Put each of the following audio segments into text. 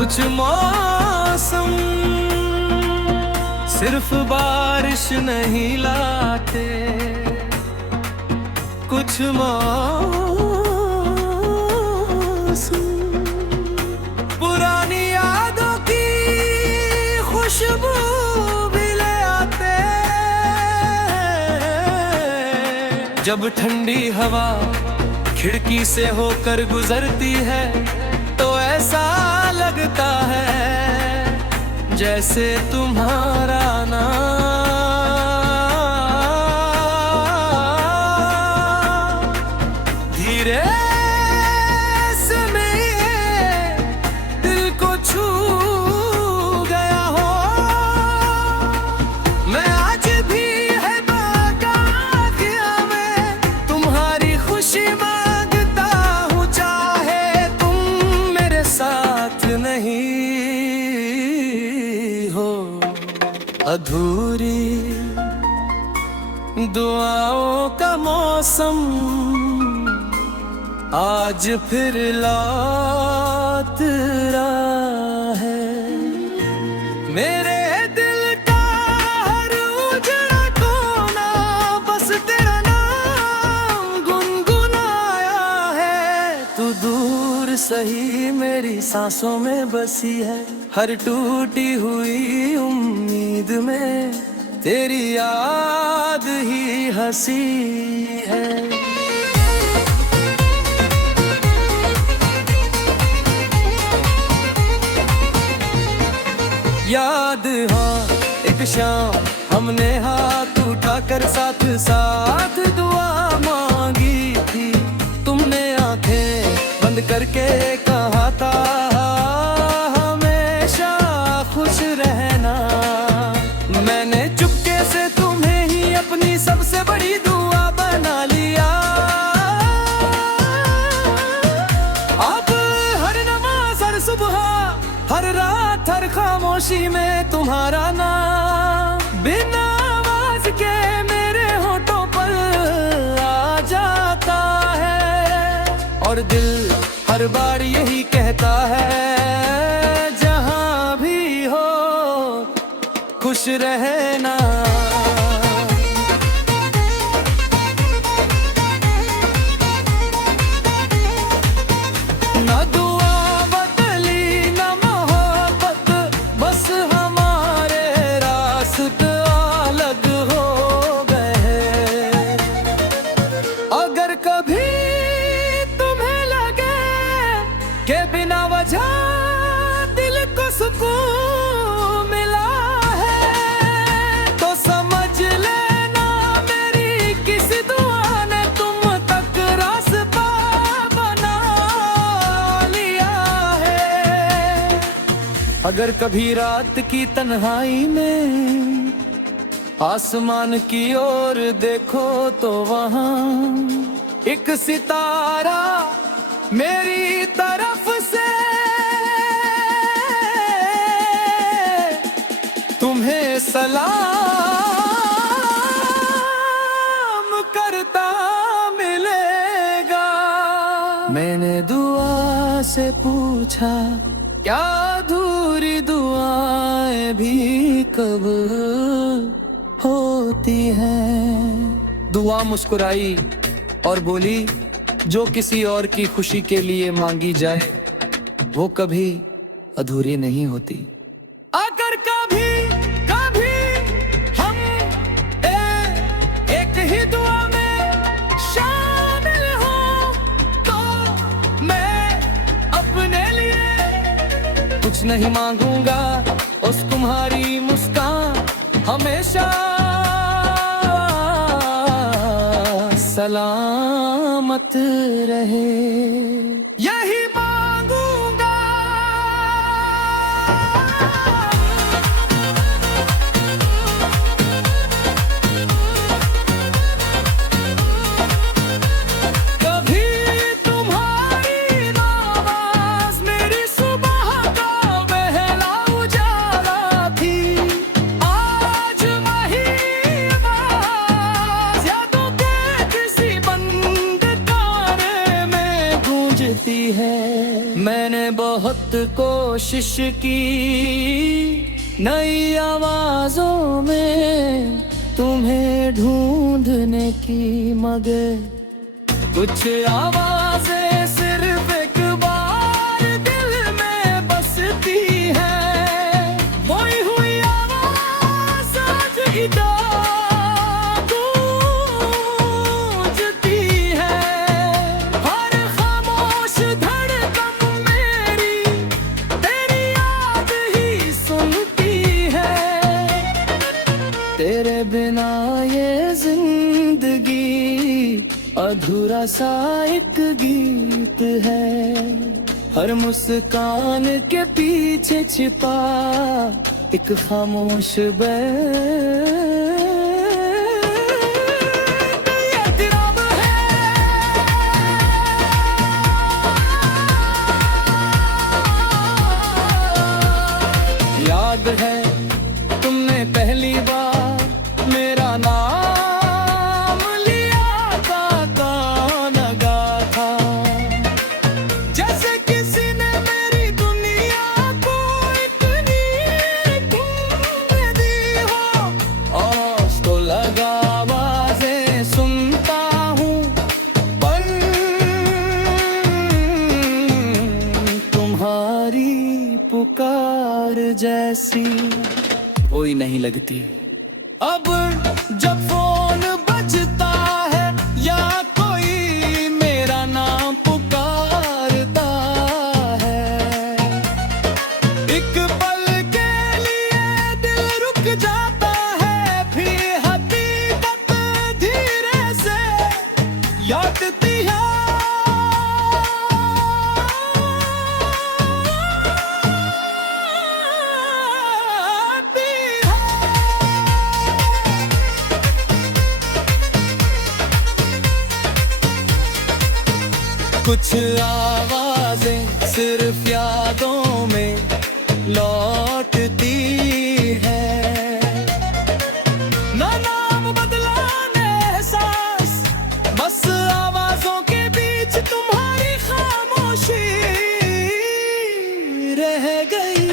कुछ मौसम सिर्फ बारिश नहीं लाते, कुछ मौसम पुरानी यादों की खुशबू भी ले आते। जब ठंडी हवा खिड़की से होकर गुजरती है तो ऐसा लगता है जैसे तुम्हारा नाम धीरे से मेरे दिल को छू गया हो। मैं आज भी है बाग़-ए-आज़िया में तुम्हारी खुशी मांगता हूँ, चाहे तुम मेरे साथ नहीं हो। अधूरी दुआओं का मौसम आज फिर लौट रहा है। मेरे दिल का हर उजड़ा कोना बस तेरा नाम गुनगुनाया है। तू दूर सही मेरी सांसों में बसी है, हर टूटी हुई उम्मीद में तेरी याद ही हंसी है। याद हाँ एक शाम हमने हाथ उठाकर साथ साथ दुआ मांगी थी। तुमने आंखें बंद करके कहा था हमेशा खुश रहना। मैंने चुपके से तुम्हें ही अपनी सबसे बड़ी दुआ बना लिया। अब हर नमाज हर सुबह हर रात हर खामोशी में तुम्हारा नाम बिना आवाज के मेरे होठों पर आ जाता है। और दिल हर बार यही कहता है जहां भी हो खुश रहना। ना दुआ बदली ना मोहब्बत, बस हमारे रास्ते अलग हो गए। अगर कभी तुम्हें लगे कि बिना वजह दिल को सुकून मिला है तो समझ लेना मेरी किसी दुआ ने तुम तक रास्ता बना लिया है। अगर कभी रात की तन्हाई में आसमान की ओर देखो तो वहां एक सितारा मेरी तरफ से तुम्हें सलाम करता मिलेगा। मैंने दुआ से पूछा क्या अधूरी दुआएं भी कब होती हैं। दुआ मुस्कुराई और बोली जो किसी और की खुशी के लिए मांगी जाए वो कभी अधूरी नहीं होती। अगर कभी कभी हम एक ही दुआ में शामिल हो तो मैं अपने लिए कुछ नहीं मांगूंगा, उस तुम्हारी मुस्कान हमेशा सलामत रहे यही मांगूंगा। कभी तुम्हारी आवाज मेरी सुबह का पहला उजाला थी, आज वही आवाज यादों के किसी बंद तारे में गूंज मैंने बहुत कोशिश की नई आवाजों में तुम्हें ढूंढने की, मगर कुछ आवाजें सिर्फ एक बार दिल में बसती है। वही हुई आवाज आज इधर गूंजती है। हर खामोश धड़कन मेरी तेरी याद ही सुनती है। तेरे बिना ये जिंदगी अधूरा सा एक गीत है। हर मुस्कान के पीछे छिपा एक खामोश एहतराम है। याद है तुमने पहली बार मेरा नाम लिया था, कौन लगा था जैसे किसी ने मेरी दुनिया को इतनी तुमने दी हो। और तो लगा आवाजें सुनता हूँ पर तुम्हारी पुकार जैसी कोई नहीं लगती। अब जब फोन बजता है या कोई मेरा नाम पुकारता है, एक पल के लिए दिल रुक जाता है। फिर हकीकत धीरे से लौटती है। कुछ आवाजें सिर्फ यादों में लौटती है। ना नाम बदला न एहसास, बस आवाजों के बीच तुम्हारी खामोशी रह गई।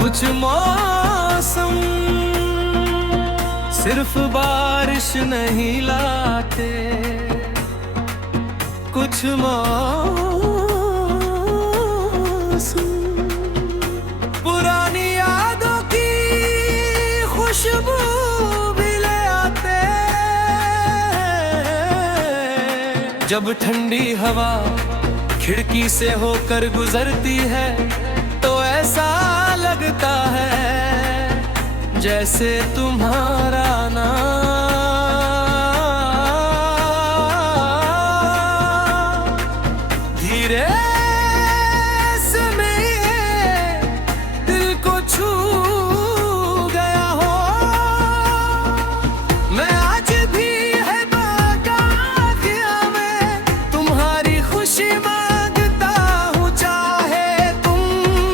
कुछ मौसम सिर्फ बारिश नहीं लाते, कुछ मौसम पुरानी यादों की खुशबू भी ले आते। जब ठंडी हवा खिड़की से होकर गुजरती है तो ऐसा लगता है जैसे तुम्हारा नाम धीरे से मेरे दिल को छू गया हो। मैं आज भी है बाग़-ए-आज़िया में तुम्हारी खुशी मांगता हूँ, चाहे तुम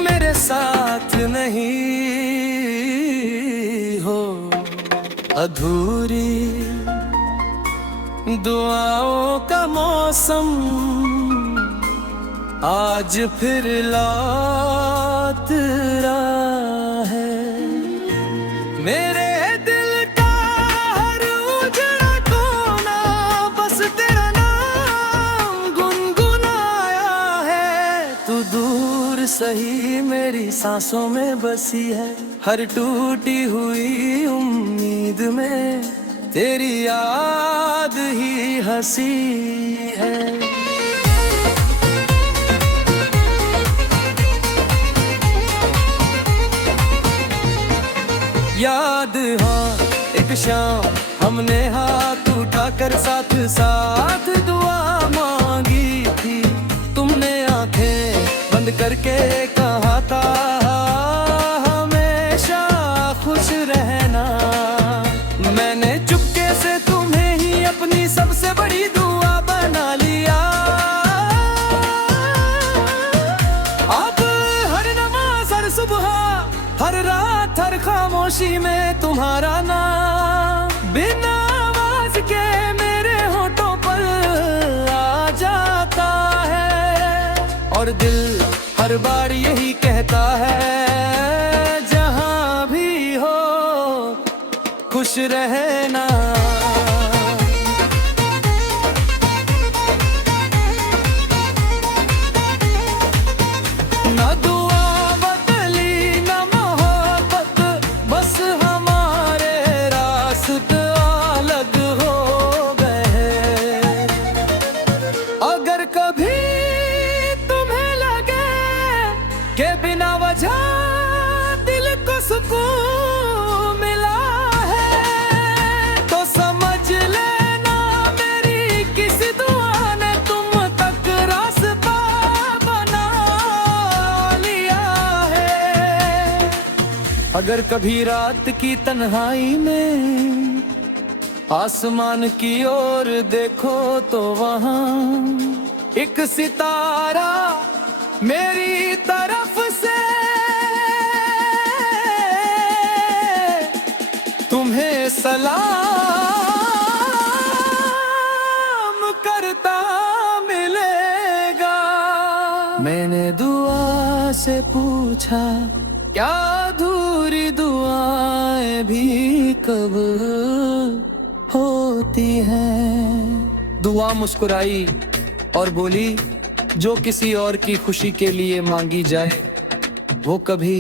मेरे साथ नहीं हो। अधूरी दुआओं का मौसम आज फिर लौट रहा है। मेरे दिल का हर उजड़ा कोना बस तेरा नाम गुनगुनाया है। तू दूर सही मेरी सांसों में बसी है, हर टूटी हुई उम्मीद में तेरी याद ही हंसी है। याद हाँ एक शाम हमने हाथ उठाकर साथ साथ दुआ मांगी थी। तुमने आंखें बंद बंद करके कहा था हमेशा खुश रहना। मैंने चुपके से तुम्हें ही अपनी सबसे बड़ी दुआ बना लिया। अब हर नमाज, हर सुबह, हर रात, हर खामोशी में तुम्हारा नाम बिना आवाज के मेरे होठों पर आ जाता है। और दिल हर बार यही कहता है जहां भी हो खुश रहना। ना दुआ बदली ना मोहब्बत, बस हमारे रास्ते अलग हो गए। अगर कभी तुम्हें लगे कि बिना वजह दिल को सुकून मिला है, तो समझ लेना मेरी किसी दुआ ने तुम तक रास्ता बना लिया है। अगर कभी रात की तन्हाई में आसमान की ओर देखो तो वहां एक सितारा मेरी तरफ से तुम्हें सलाम करता मिलेगा। मैंने दुआ से पूछा क्या अधूरी दुआएं भी कब होती हैं। दुआ मुस्कुराई और बोली जो किसी और की खुशी के लिए मांगी जाए वो कभी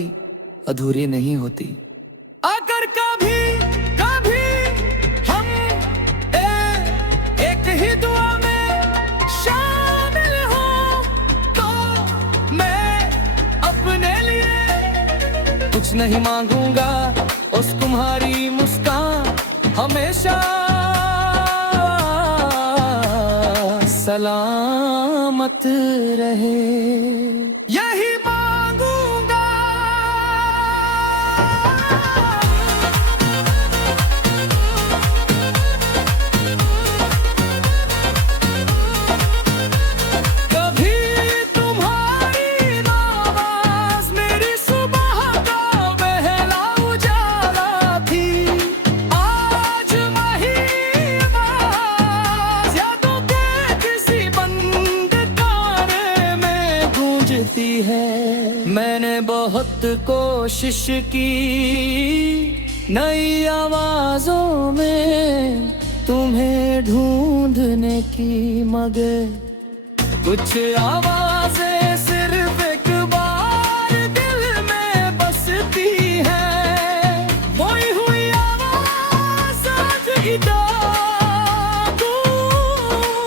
अधूरी नहीं होती। अगर कभी कभी हम एक ही दुआ में शामिल हो तो मैं अपने लिए कुछ नहीं मांगूंगा, उस तुम्हारी मुस्कान हमेशा सलामत रहे, यही मांगूंगा। कभी तुम्हारी आवाज मेरी सुबह का पहला उजाला थी, आज वही आवाज यादों के किसी बंद तारे में गूंजती है। मैंने बहुत कोशिश की नई आवाजों में तुम्हें ढूंढने की, मगर कुछ आवाजें सिर्फ एक बार दिल में बसती है। वही हुई आवाज आज इधर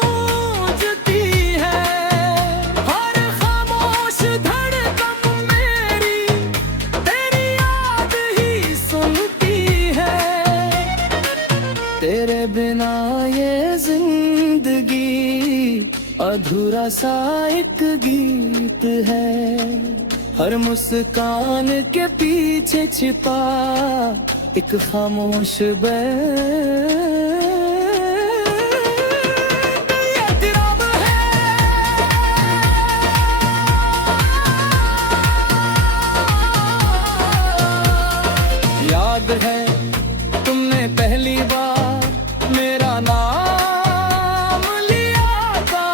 गूंजती है। हर खामोश धड़कन मेरी तेरी याद ही सुनती है। तेरे बिना ये जिंदगी अधूरा सा एक गीत है। हर मुस्कान के पीछे छिपा एक खामोश एहतराम है। याद है तुमने पहली बार मेरा नाम लिया था,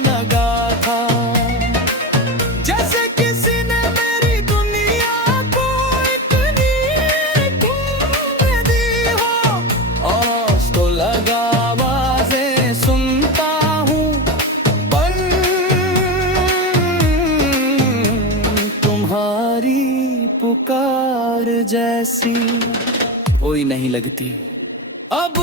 लगा था जैसे किसी ने मेरी दुनिया को इतनी ढूंढ दी हो। और तो लगा आवाजें सुनता हूँ पर तुम्हारी पुकार जैसी कोई नहीं लगती। अब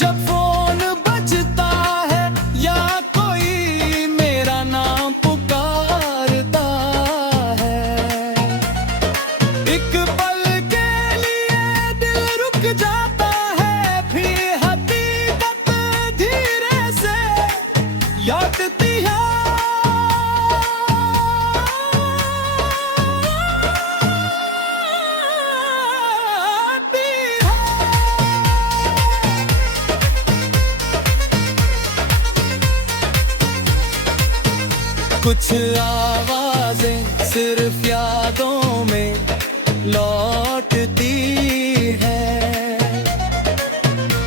जब फोन बजता है या कोई मेरा नाम पुकारता है, एक पल के लिए दिल रुक जाता है, फिर हकीकत धीरे से लौटती है। कुछ आवाजें सिर्फ यादों में लौटती है।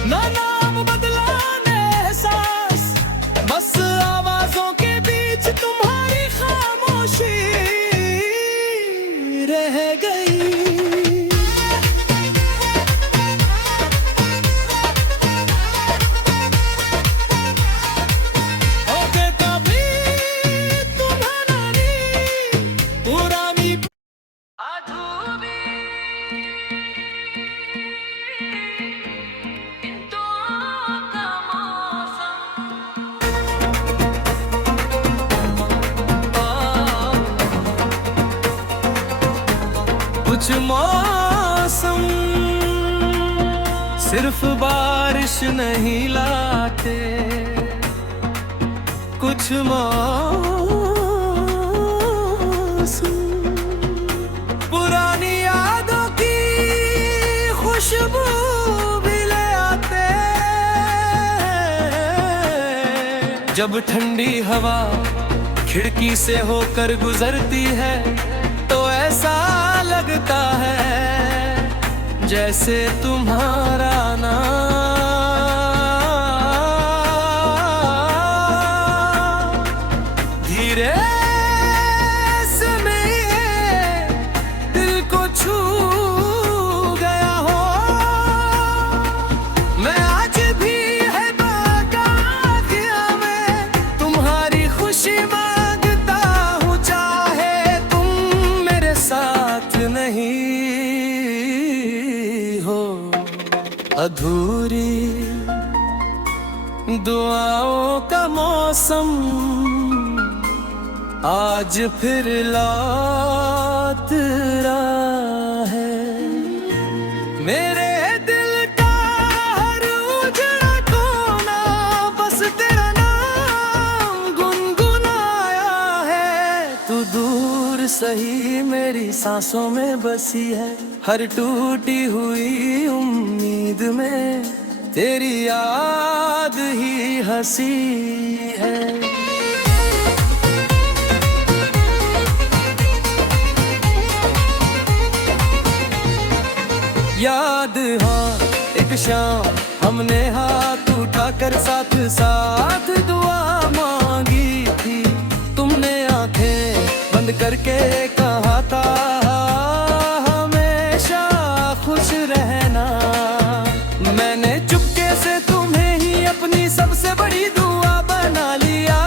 ना नाम बदला न एहसास, बस आवाजों के बीच तुम्हारी खामोशी रह गई। कुछ मौसम सिर्फ बारिश नहीं लाते, कुछ मौसम पुरानी यादों की खुशबू भी ले आते। जब ठंडी हवा खिड़की से होकर गुजरती है तो ऐसा लगता है जैसे तुम्हारा नाम धीरे से दिल को छू गया हो। मैं आज भी है बाग़-ए-आज़िया में तुम्हारी खुशी मांगता हूँ, चाहे तुम मेरे साथ नहीं हो। अधूरी दुआओं का मौसम आज फिर लौट रहा है। मेरे दिल का हर उजड़ा कोना बस तेरा नाम गुनगुनाया है। तू दूर सही मेरी सांसों में बसी है, हर टूटी हुई उम्मीद में तेरी याद ही हंसी है। याद हाँ एक शाम हमने हाथ उठाकर साथ साथ दुआ मांगी थी। तुमने आंखें बंद करके कहा था हमेशा खुश रहना। मैंने चुपके से तुम्हें ही अपनी सबसे बड़ी दुआ बना लिया।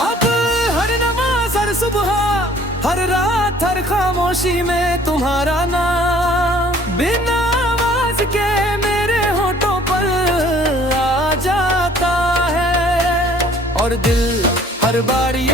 अब हर नमाज हर सुबह हर रात हर खामोशी में तुम्हारा नाम बिना आवाज के मेरे होठों पर आ जाता है। और दिल हर बार ये